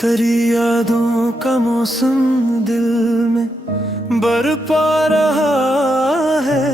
तेरी यादों का मौसम दिल में बरपा रहा है।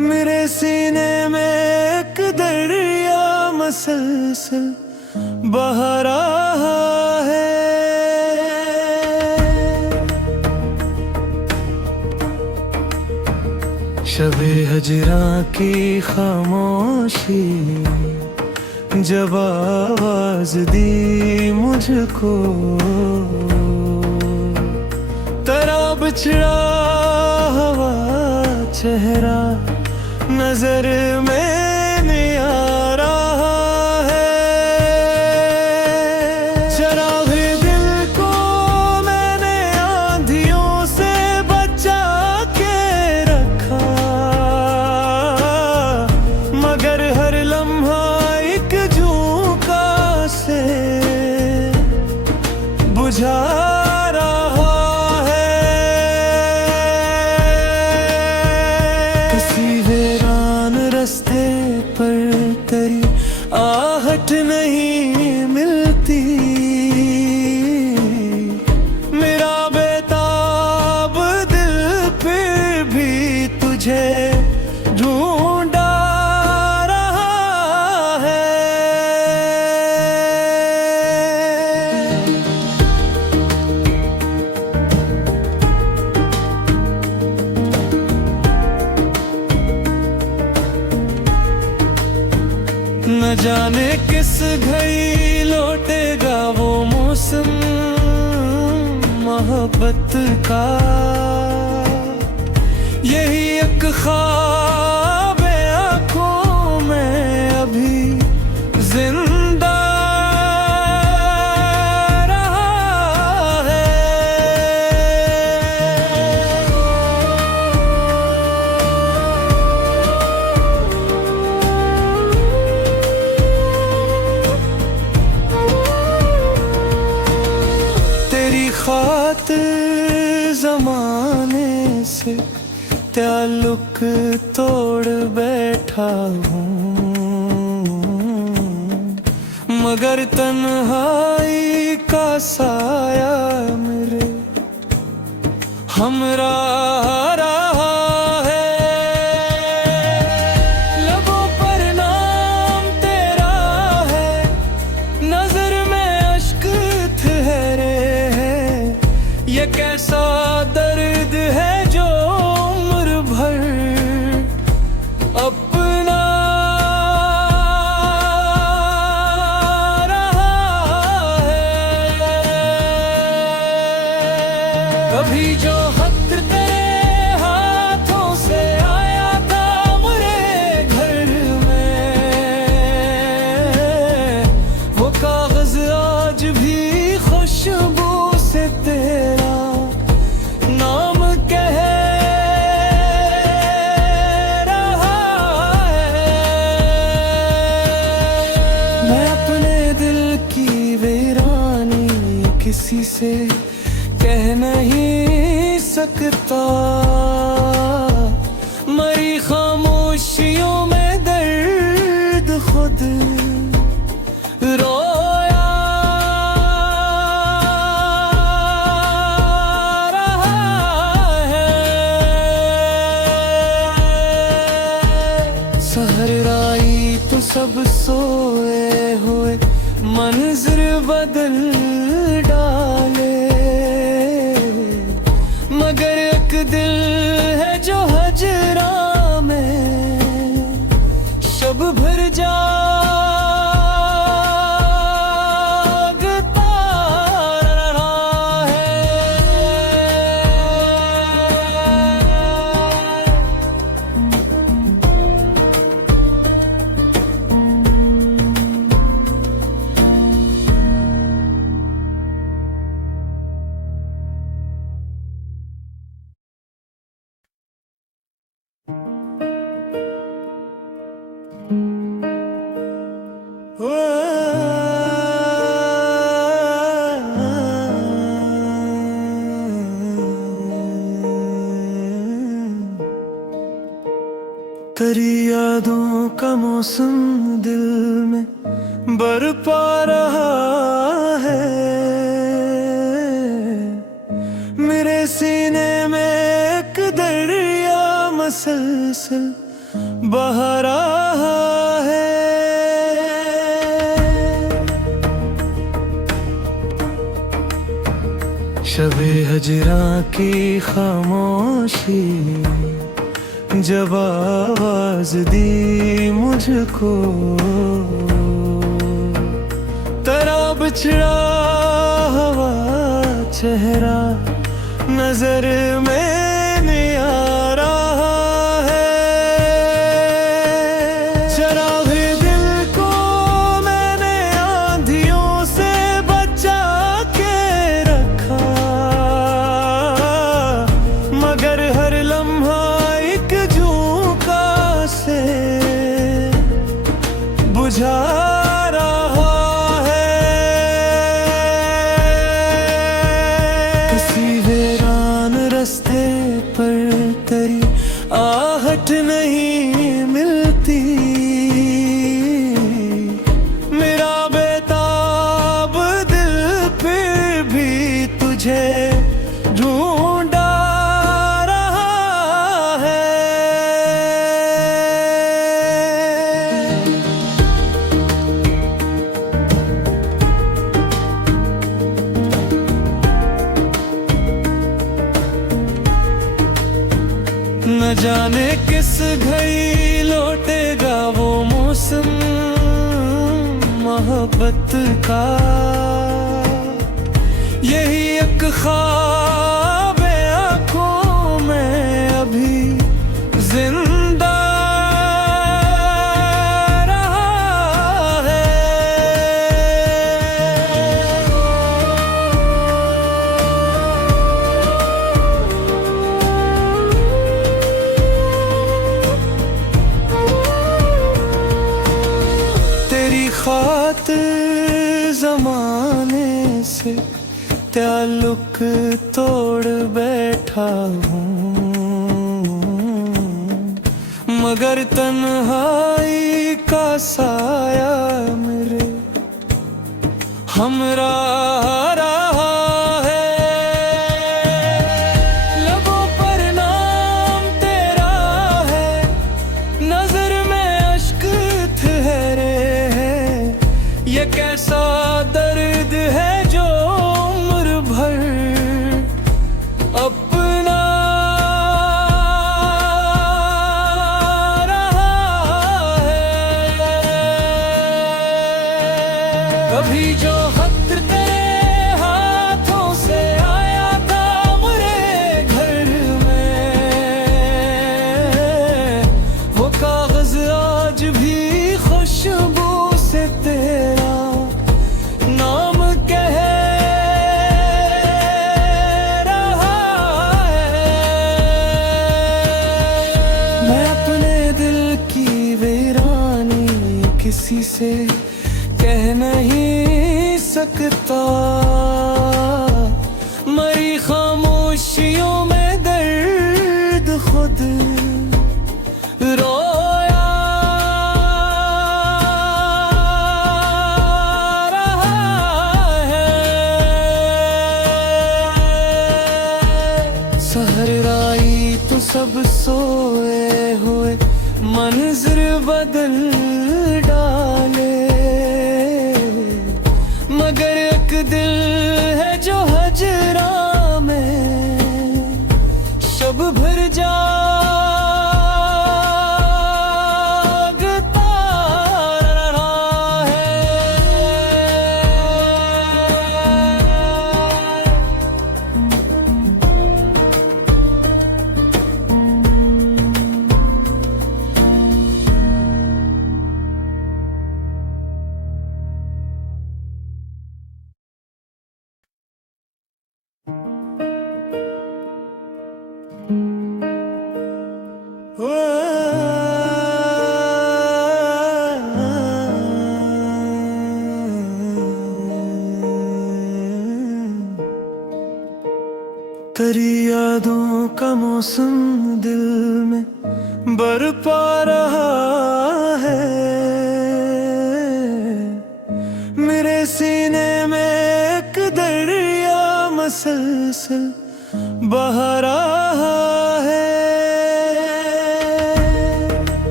मेरे सीने में एक दरिया मसलसल बहा रहा है। शबे हजरा की खामोशी जब आवाज दी मुझको, तेरा बिछड़ा हुआ चेहरा नजर में नहीं आ रहा है। जरा भी दिल को मैंने आंधियों से बचा के रखा, मगर हर लम्हा एक झोंका से बुझा रहा है। किसी वीरान रास्ते पर तेरी आहट नहीं मिलती, मेरा बेताब दिल फिर भी तुझे ढूंढा रहा है। न जाने किस घड़ी लौटेगा वो मौसम मोहब्बत का, यही एक ख्वाब है आँखों में अभी जिंदा रहा है। तेरी खातिर जमाने से ताल्लुक तोड़ बैठा हूँ, मगर तन्हाई का साया मेरे हमरा रहा है। लबों पर नाम तेरा है, नजर में अश्क ठहरे हैं। ये कैसा दर्द है जो उम्र भर अपना रहा है। कभी जो खत तेरे हाथों से आया था मेरे घर में, वो कागज आज भी खुशबू से तेरा नाम कह रहा है। मैं अपने दिल की वीरानी किसी से कह नहीं सकता, मरी खामोशियों में दर्द खुद रोया रहा है। सहराई तो सब सोए हुए मंजर बदल डाले, मगर एक दिल है जो हजरा में शब भर जागता रहा है। तेरी यादों का मौसम दिल में बरपा रहा है। मेरे सीने में एक दरिया मसलसल बहा रहा है। शबे हजरा की खामोशी जब आवाज दी मुझको, तेरा बिछड़ा हुआ चेहरा नजर में नहीं आ रहा है। चरागे दिल को मैंने आंधियों से बचा के रखा, मगर हर लम्हा एक झोंका से बुझा आहट नहीं मिलती। मेरा बेताब दिल फिर भी तुझे ढूंढा रहा है। न जाने किस घड़ी लौटेगा वो मौसम मोहब्बत का, यही एक ख्वाब आँखों में अभी जिंदा रहा है। खातिर ज़माने से ताल्लुक तोड़ बैठा हूँ, मगर तन्हाई का साया मेरे हमराह रहा है। लबों पर नाम तेरा है, नजर में अश्क ठहरे। ये कैसा दर्द है जो उम्र भर अपना रहा है। कभी जो खत तेरे हाथों से आया था मेरे घर में, वो कागज आज भी खुशबू से तेरा नाम कह रहा है। मैं अपने दिल की वीरानी किसी से कह नहीं सकता, मरी खामोशियों में दर्द खुद रोया सहराई तो सब सोए हुए मंजर बदल डाले, मगर एक दिल है जो हजरा में शब भर जागता रहा है। तेरी यादों का मौसम दिल में बरपा रहा है। सीने में एक दरिया मसलसल बह रहा है।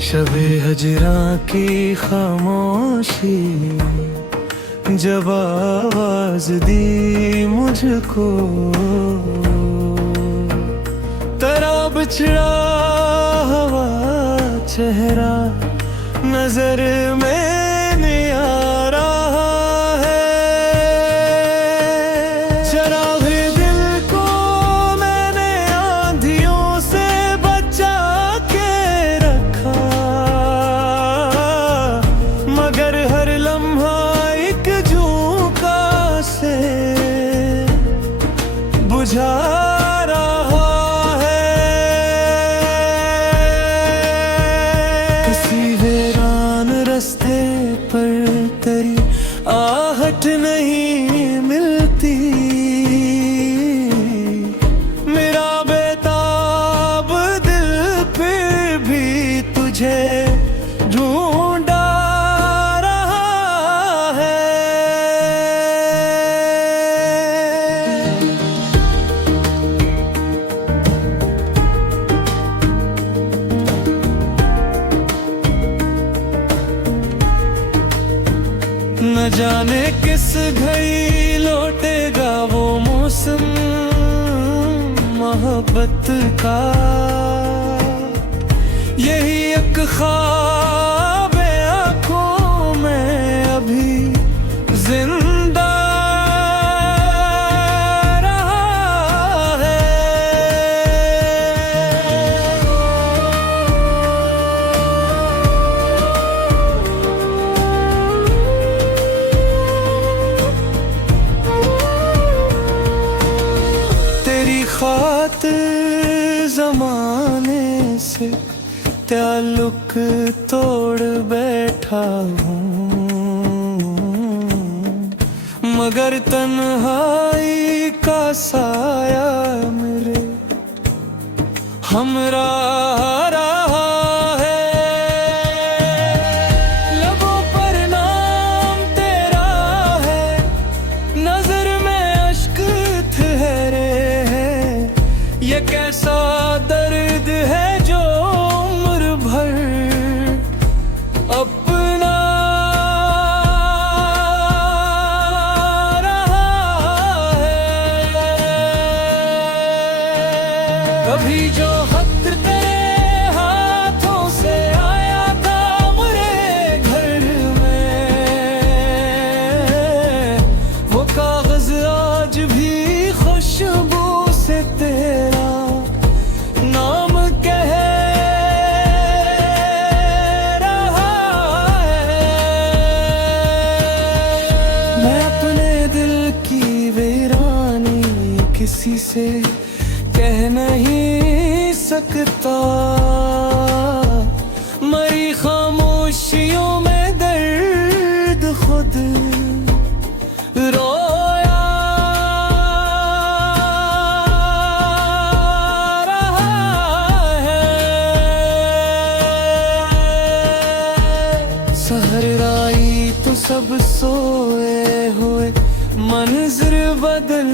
शबे हजरा की खामोशी जब आवाज दी मुझको, तेरा बिछड़ा हुआ चेहरा नजर में नहीं आ रहा है। चरागे दिल को मैंने आंधियों से बचा के रखा, मगर हर लम्हा एक झोंका से बुझा रहा है। किसी वीरान रास्ते पर तेरी आहट नहीं मिलती, मेरा बेताब दिल फिर भी तुझे ढूंढा रहा है। न जाने किस घड़ी लौटेगा वो मौसम मोहब्बत का, यही एक ख्वाब आँखों में अभी जिंदा रहा है। तेरी खातिर ज़माने से ताल्लुक तोड़ बैठा हूँ, मगर तन्हाई का साया मेरे हमराह रहा है। लबों पर नाम तेरा है, नजर में अश्क ठहरे हैं। ये कैसा दर्द है जो उम्र भर अपना रहा है। कभी जो हक तेरे हाथों से आया था मेरे घर में, वो कागज आज भी खुशबू से तेरा नाम कह रहा है। मैं अपने दिल की वीरानी किसी से कह नहीं सकता, मरी खामोशियों में दर्द खुद रोया रहा है। सहराई तो सब सोए हुए मंजर बदल